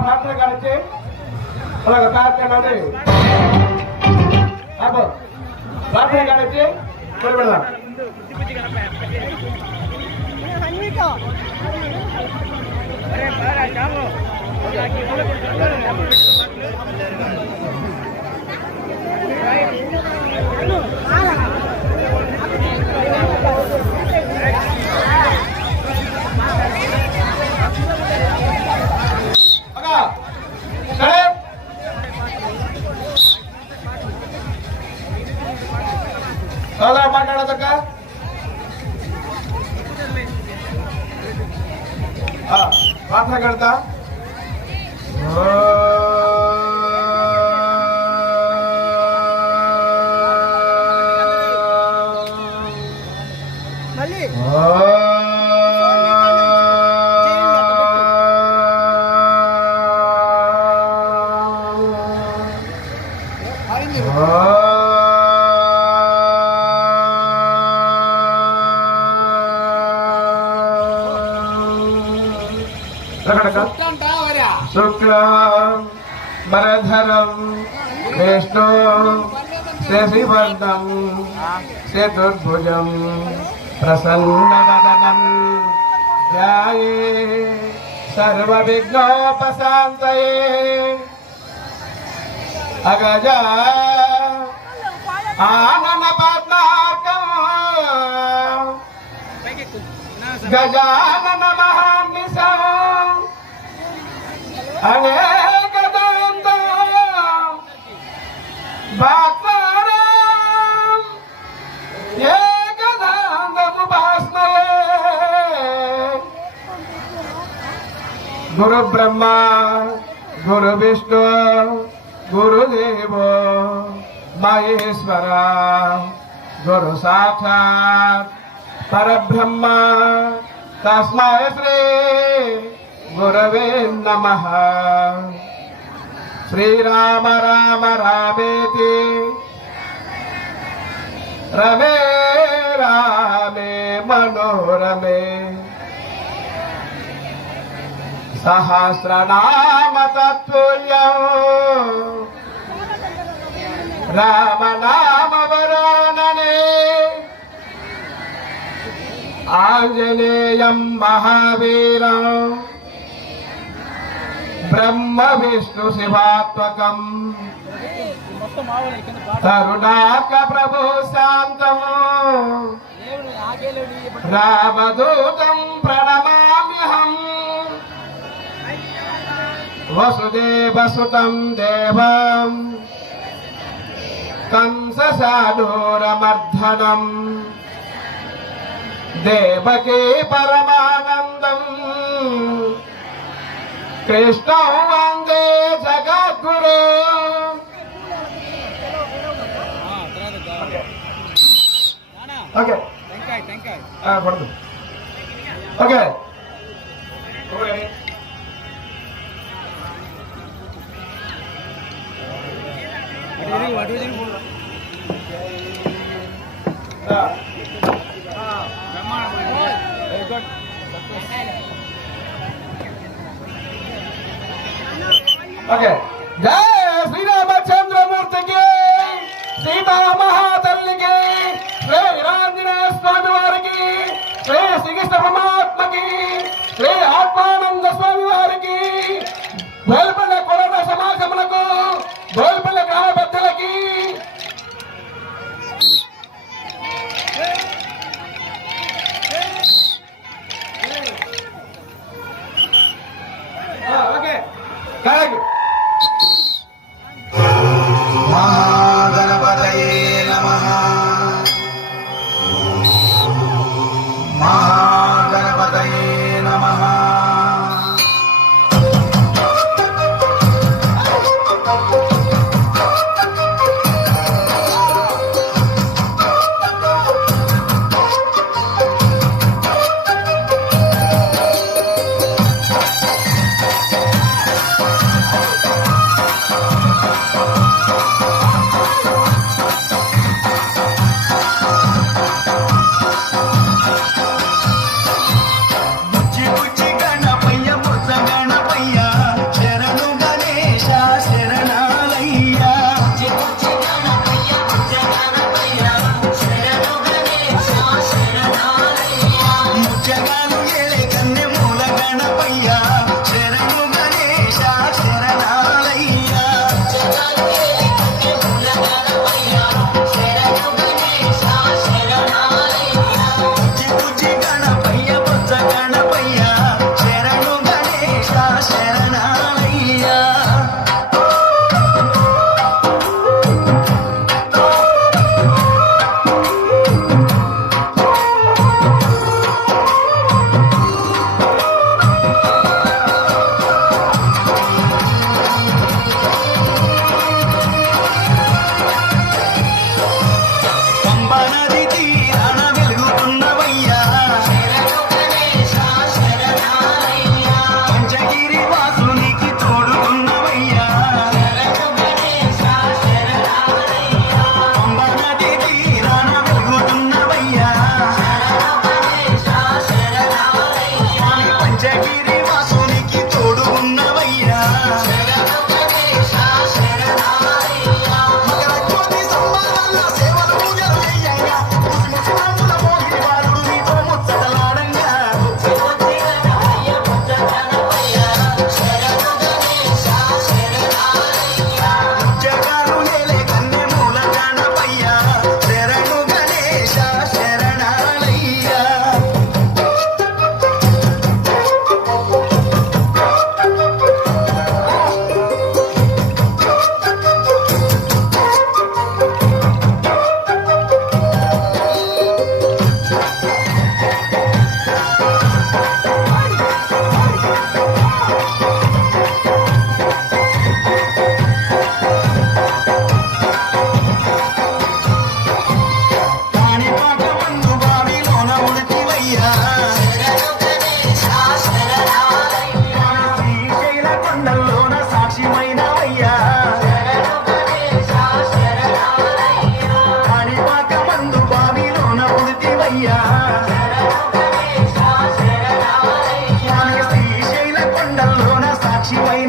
ప్రార్థన కలిసి అలాగ కార్యక్రమాన్ని ప్రార్థన కలిసి పెడదాం. మాట్లాడదక్క ప్రార్థన కడతా శుక్లం వరధరం విష్ణు శశివర్ణం చతుర్భుజం ప్రసన్నవదనం ధ్యాయే సర్వవిఘ్నోపశాంతయే అగజా ఆనన పద్మార్కం గజానన మహానిశం అనేక దంతం భక్తానాం ఏకదంతముపాస్మయే. గురు బ్రహ్మ గురు విష్ణు గురుదేవో మహేశ్వర గురు సాక్షాత్ పరబ్రహ్మ తస్మై శ్రీ గురవే నమః. శ్రీరామ రామ రామేతి రమే రామే మనోరమే సహస్రనామ తత్తుల్యం రామ నామ వరాననే ఆంజనేయం మహావీరం బ్రహ్మ విష్ణు శివాత్మకం కరుణాక ప్రభు శాంతం రామదూతం ప్రణమామ్యహం. వసుదేవసుతం దేవం కంసశానూరమర్ధనం దేవకీ పరమానందం కృష్ణం వందే జగద్గురు. ఓకే పడదు. ఓకే ఓకే జయ శ్రీరామచంద్రమూర్తికి సీతామహాతల్లికి శ్రీ ఆంజనేయ స్వామి వారికి శ్రీ శ్రీకృష్ణ పరమాత్మకి శ్రీ ఆత్మానంద స్వామి వారికి గోల్పల్లె కులవ సమాజములకు గోల్పల్లె గ్రామ పెద్దలకి ఓకే కరెక్ట్. మహాగణపతయే నమః. మహాగణపతయే నమః.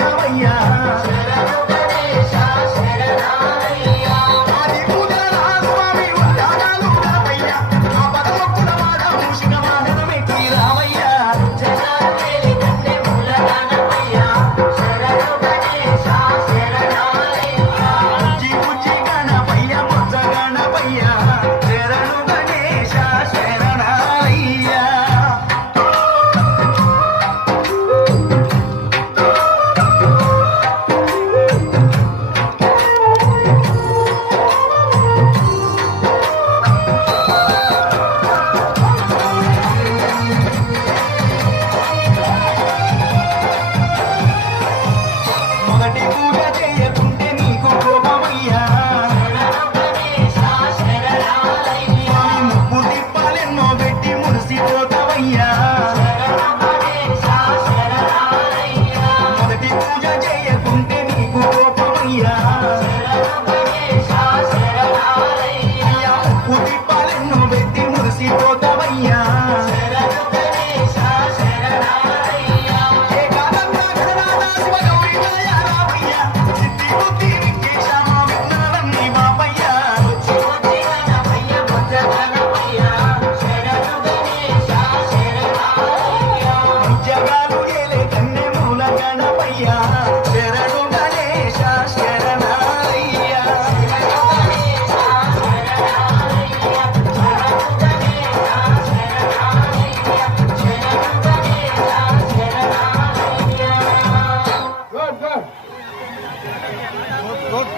వెలిసినవయ్యా ఆది పూజల స్వామి ఉద్యానాలు రావయ్యా ఆ పదమొక్కుల వాడ మూషిక వాహనమెక్కి రావయ్యా బుజ్జి బుజ్జి గణపయ్య బుజ్జ గణపయ్య శరణు గణేశ శరణాలయ్యా మొదటి పూజ చేయకుంటే నీకు కోపమయ్యా స్వామి ముప్పు తిప్పాలెన్నో పెట్టి మురిసిపోతావయ్యా మొదటి పూజ చేయకుంటే నీకు కోపమయ్యా అయ్యా ముప్పు తిప్పాలెన్నో పెట్టి మురిసిపోతావయ్యా ఏకాదంతా గణనాథ శివగౌరీ జయ రామయ్యా సిద్ధి బుద్ధి విఘ్నేశ మా విఘ్నాలన్నీ బాపయ్యా జగాలు ఏలే కన్నె మూల గణపయ్యా శరణు గణేశ శరణాలయ్యా గుడ్ గుడ్